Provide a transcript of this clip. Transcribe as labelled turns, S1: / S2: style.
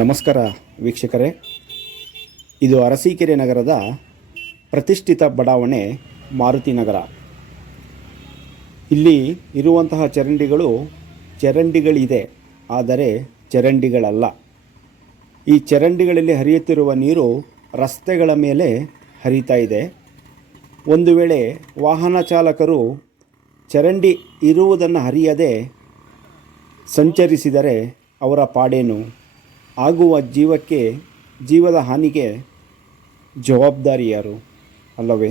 S1: ನಮಸ್ಕಾರ ವೀಕ್ಷಕರೇ. ಇದು ಅರಸೀಕೆರೆ ನಗರದ ಪ್ರತಿಷ್ಠಿತ ಬಡಾವಣೆ ಮಾರುತಿ ನಗರ. ಇಲ್ಲಿ ಇರುವಂತಹ ಚರಂಡಿಗಳು ಚರಂಡಿಗಳಿದೆ, ಆದರೆ ಚರಂಡಿಗಳಲ್ಲ. ಈ ಚರಂಡಿಗಳಲ್ಲಿ ಹರಿಯುತ್ತಿರುವ ನೀರು ರಸ್ತೆಗಳ ಮೇಲೆ ಹರಿತಾ ಇದೆ. ಒಂದು ವೇಳೆ ವಾಹನ ಚಾಲಕರು ಚರಂಡಿ ಇರುವುದನ್ನು ಹರಿಯದೆ ಸಂಚರಿಸಿದರೆ ಅವರ ಪಾಡೇನು? ಆಗುವ ಜೀವಕ್ಕೆ ಜೀವದ ಹಾನಿಗೆ ಜವಾಬ್ದಾರಿ ಯಾರು ಅಲ್ಲವೇ?